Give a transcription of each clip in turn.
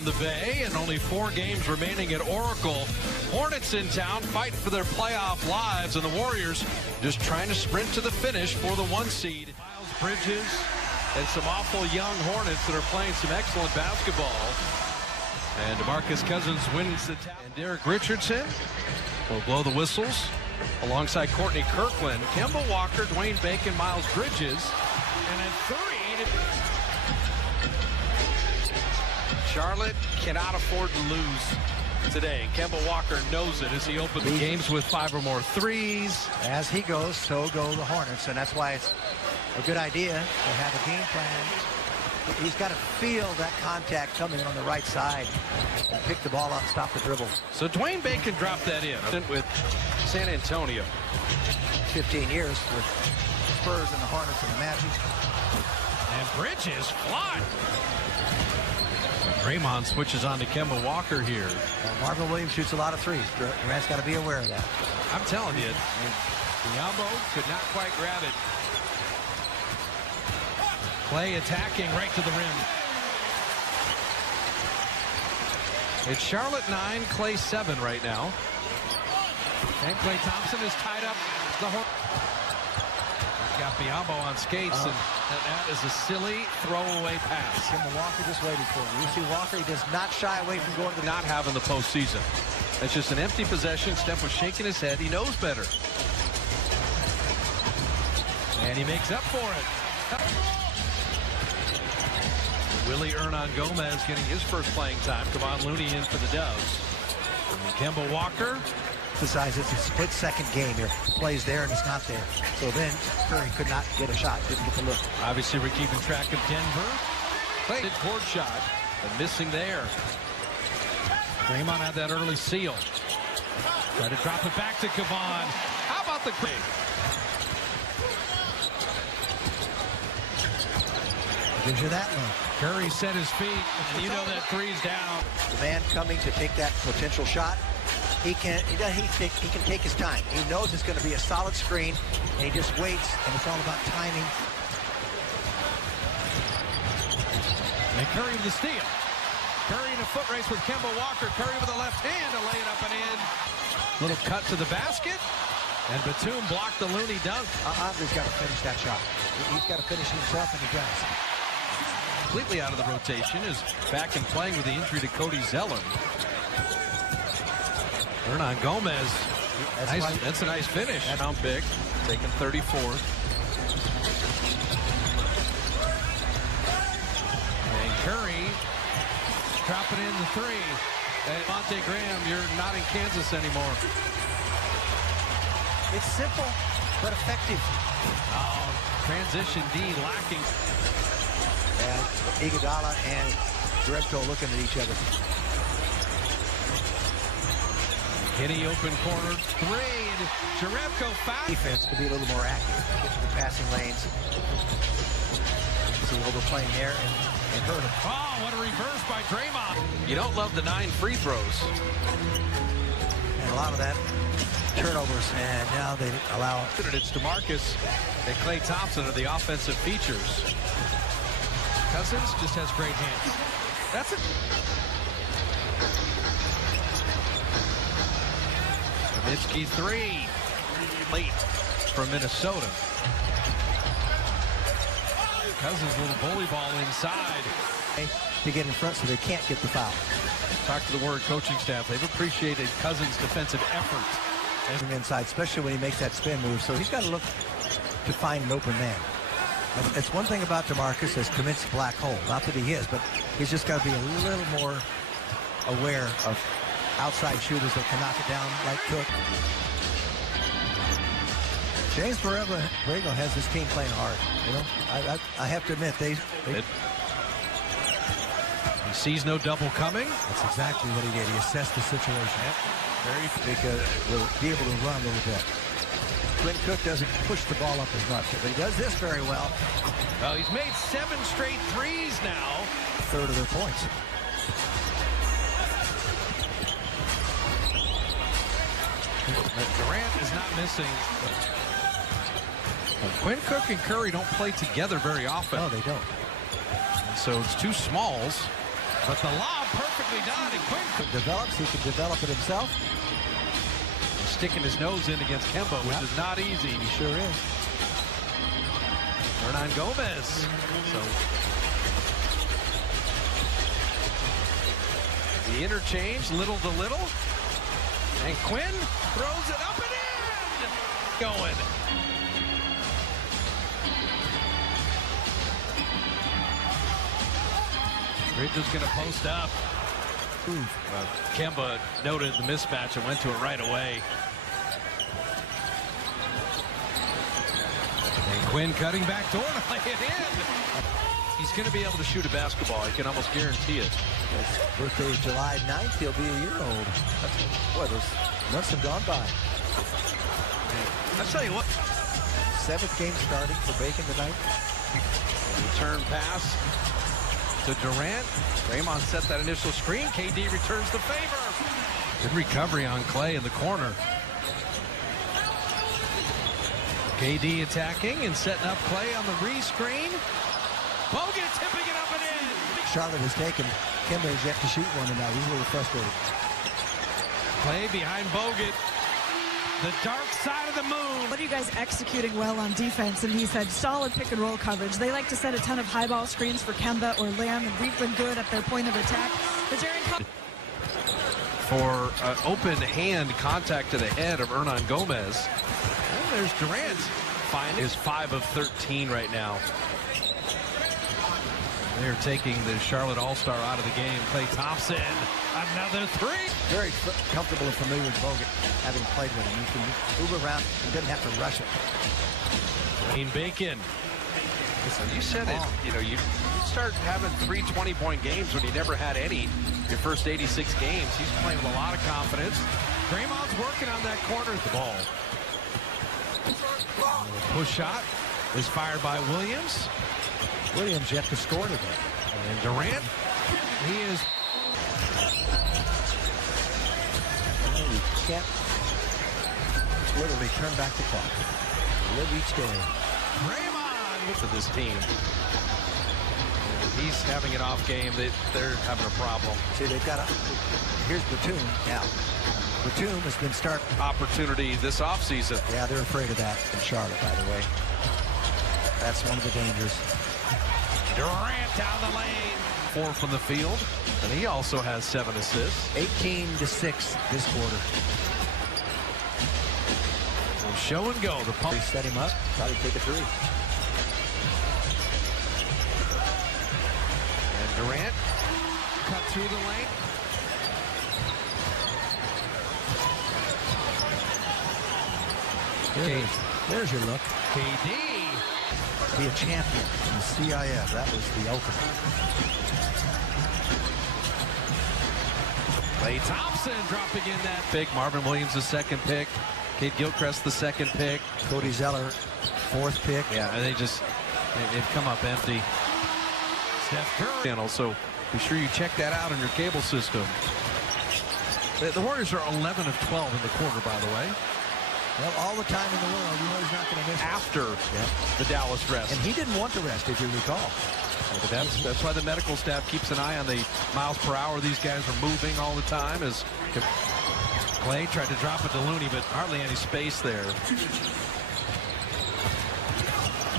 around the Bay, and only 4 games remaining at Oracle. Hornets in town fighting for their playoff lives, and the Warriors just trying to sprint to the finish for the 1 seed. Miles Bridges and some awful young Hornets that are playing some excellent basketball. And DeMarcus Cousins wins the town. And Derek Richardson will blow the whistles alongside Courtney Kirkland, Kemba Walker, Dwayne Bacon, Miles Bridges. And at 3, Charlotte cannot afford to lose today. Kemba Walker knows it as he opens the games with 5 or more threes. As he goes, so go the Hornets, and that's why it's a good idea to have a game plan. He's got to feel that contact coming on the right side and pick the ball up, stop the dribble. So Dwayne Bacon dropped that in with San Antonio. 15 years with Spurs and the Hornets and the Magic. And Bridges fly. Draymond switches on to Kemba Walker here. Marvin Williams shoots a lot of threes. Durant's got to be aware of that. I'm telling you, Diallo could not quite grab it. Clay attacking right to the rim. It's Charlotte 9, Clay 7 right now. And Klay Thompson is tied up the Hornets. Got Biombo on skates, and that is a silly throwaway pass. Kemba Walker just waited for him. You see Walker, he does not shy away from going to the... Not having the postseason. It's just an empty possession. Steph was shaking his head. He knows better. And he makes up for it. Willie Hernan-Gomez getting his first playing time. Kevon Looney in for the Doves. And Kemba Walker. Emphasize it's a split-second game here. Plays there and it's not there. So then Curry could not get a shot. Didn't get the look. Obviously, we're keeping track of Denver. Played court shot, but missing there. Draymond had that early seal. Try to drop it back to Kevon. How about the Clay? Gives you that one. Curry set his feet, and you know that three's down. The man coming to take that potential shot. He can take his time. He knows it's going to be a solid screen, and he just waits, and it's all about timing. And Curry with the steal. Curry in a foot race with Kemba Walker. Curry with the left hand to lay it up and in. Little cut to the basket. And Batum blocked the Looney dunk. He's got to finish that shot. He's got to finish it himself, and he does. Completely out of the rotation, is back and playing with the injury to Cody Zeller. Hernan-Gomez, that's a nice finish. Down big, taking 34th. And Curry dropping in the 3. And Monte Graham, you're not in Kansas anymore. It's simple, but effective. Oh, transition D lacking. And Iguodala and Jerebko looking at each other. Kenny open corner 3, and Jerebko foul. Defense to be a little more active, get to the passing lanes. See overplaying there and hurt him. Oh, what a reverse by Draymond. You don't love the 9 free throws. And a lot of that turnovers, and now they allow. It's DeMarcus and Klay Thompson are the offensive features. Cousins just has great hands. That's it. Nowitzki 3. Late from Minnesota. Cousins a little bully ball inside. To get in front so they can't get the foul. Talk to the Warrior coaching staff. They've appreciated Cousins' defensive effort. And inside, especially when he makes that spin move. So he's got to look to find an open man. It's one thing about DeMarcus as commits black hole. Not that he is, but he's just got to be a little more aware of outside shooters that can knock it down like Cook. James Borrego has his team playing hard. You know, I have to admit they he sees no double coming. That's exactly what he did. He assessed the situation. Yep. Because we'll be able to run a little bit. Quinn Cook doesn't push the ball up as much, but he does this very well. Well, he's made 7 straight threes now. A third of their points. Durant is not missing. Well, Quinn Cook and Curry don't play together very often. No, they don't. And so it's 2 smalls. But the lob perfectly done. And Quinn Develops, he can develop it himself. sticking his nose in against Kemba, which is not easy. He sure is. Hernan Gomez. So the interchange, little to little. And Quinn throws it up and in. Going. Bridges going to post up. Kemba noted the mismatch and went to it right away. And Quinn cutting back door to lay it in. He's going to be able to shoot a basketball. I can almost guarantee it. His birthday is July 9th. He'll be a year old. Boy, those months have gone by. I'll tell you what. 7th game starting for Bacon tonight. Return pass to Durant. Draymond set that initial screen. KD returns the favor. Good recovery on Clay in the corner. KD attacking and setting up Clay on the re-screen. Bogut tipping it up and in. Charlotte has taken. Kemba has yet to shoot one tonight. He's a little frustrated. Clay behind Bogut. The dark side of the moon. What are you guys executing well on defense? And he said solid pick and roll coverage. They like to set a ton of high ball screens for Kemba or Lamb, and we've been good at their point of attack. For open hand contact to the head of Hernan Gomez. And there's Durant. Fine is 5 of 13 right now. They're taking the Charlotte All-Star out of the game. Klay Thompson, another three. Very comfortable and familiar with Bogut, having played with him. He can move around and doesn't have to rush it. Wayne Bacon. So you said it, you know, you start having 3 20-point games when you never had any your first 86 games. He's playing with a lot of confidence. Draymond's working on that corner of the ball. Push shot is fired by Williams. Williams yet to score today. And Durant, he is. You can't literally turn back the clock. Live each day. Draymond to this team. He's having an off game. They're having a problem. See, they've got a. Here's Batum now. Batum has been starting. Opportunity this offseason. Yeah, they're afraid of that in Charlotte, by the way. That's one of the dangers. Durant down the lane. 4 from the field. And he also has 7 assists. 18-6 this quarter. Well, show and go. The pump. They set him up. Thought he'd take a 3. And Durant cut through the lane. There's your look. KD. Be a champion in the CIF. That was the opener. Klay Thompson dropping in that pick. Marvin Williams the second pick. Kate Gilchrist the second pick. Cody Zeller 4th pick. Yeah, and they've come up empty. Steph Curry channel, so be sure you check that out on your cable system. The Warriors are 11 of 12 in the quarter, by the way. Well, all the time in the world, you know he's not going to miss after the Dallas rest. And he didn't want to rest, if you recall. But that's why the medical staff keeps an eye on the miles per hour these guys are moving all the time. As Clay tried to drop it to Looney, but hardly any space there.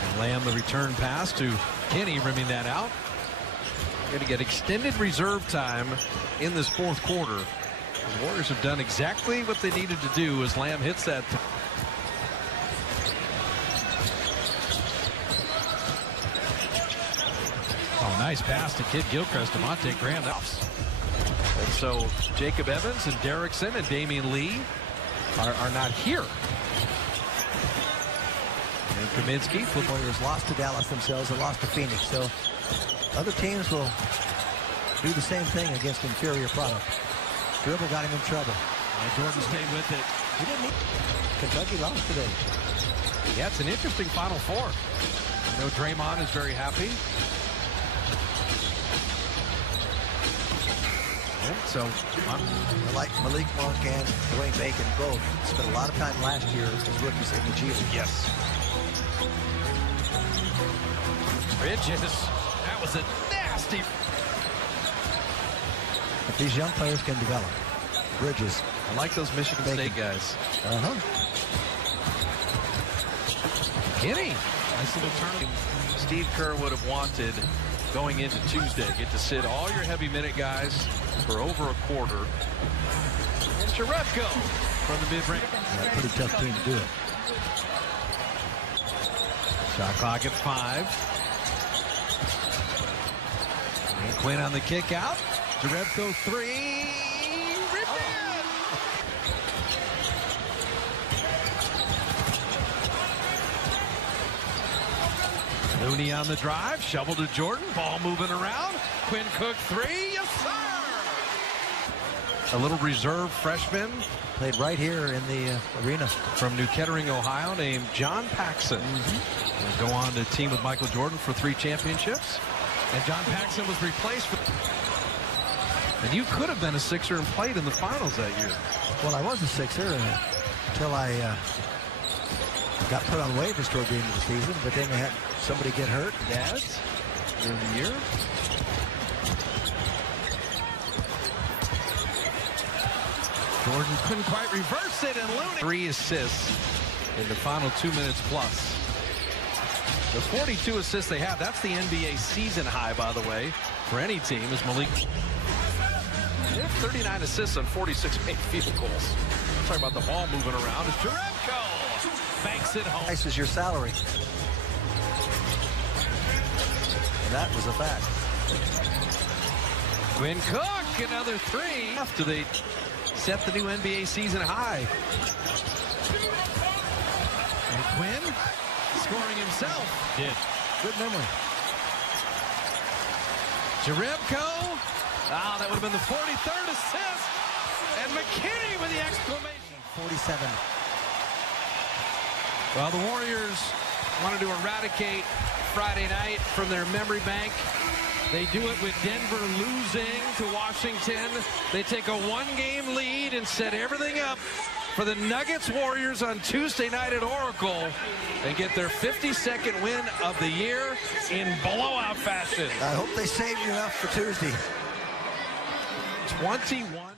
And Lamb, the return pass to Kenny, rimming that out. Going to get extended reserve time in this 4th quarter. The Warriors have done exactly what they needed to do as Lamb hits that. Oh, nice pass to Kid Gilchrist, Devontae Graham. And so Jacob Evans and Derrickson and Damian Lee are not here. And Kaminsky. The Warriors lost to Dallas themselves and lost to Phoenix. So other teams will do the same thing against inferior product. Dribble got him in trouble. And Jordan stayed with it. He didn't need. Kentucky lost today. Yeah, it's an interesting Final Four. I know Draymond is very happy. So, like Malik Monk and Dwayne Bacon both spent a lot of time last year as rookies in the G League. Yes. Bridges. That was a nasty. If these young players can develop. Bridges. I like those Michigan State guys. Kenny. Nice little turn. Steve Kerr would have wanted going into Tuesday. Get to sit all your heavy minute guys for over a quarter. And Jerebko from the mid-range. Yeah, pretty tough team to do it. Shot clock at 5. And Quinn on the kick out. Jerebko 3. Looney on the drive, shovel to Jordan, ball moving around. Quinn Cook 3, yes sir! A little reserve freshman. Played right here in the arena. From New Kettering, Ohio, named John Paxson. He'll go on to team with Michael Jordan for 3 championships. And John Paxson was replaced. And you could have been a Sixer and played in the finals that year. Well, I was a Sixer until I got put on waivers toward the end of the season, but then they had somebody get hurt. Dads during the year. Jordan couldn't quite reverse it, and Looney 3 assists in the final 2 minutes plus. The 42 assists they have, that's the NBA season high, by the way, for any team, is Malik. They have 39 assists on 46 made field goals. I'm talking about the ball moving around. It's Jerebko. Banks it home. This is your salary. And that was a fact. Quinn Cook, another 3. After they set the new NBA season high. And Quinn scoring himself. Did. Good memory. Jerebko. Ah, that would have been the 43rd assist. And McKinney with the exclamation. 47. Well, the Warriors wanted to eradicate Friday night from their memory bank. They do it with Denver losing to Washington. They take a 1-game lead and set everything up for the Nuggets Warriors on Tuesday night at Oracle and get their 52nd win of the year in blowout fashion. I hope they saved you enough for Tuesday. 21.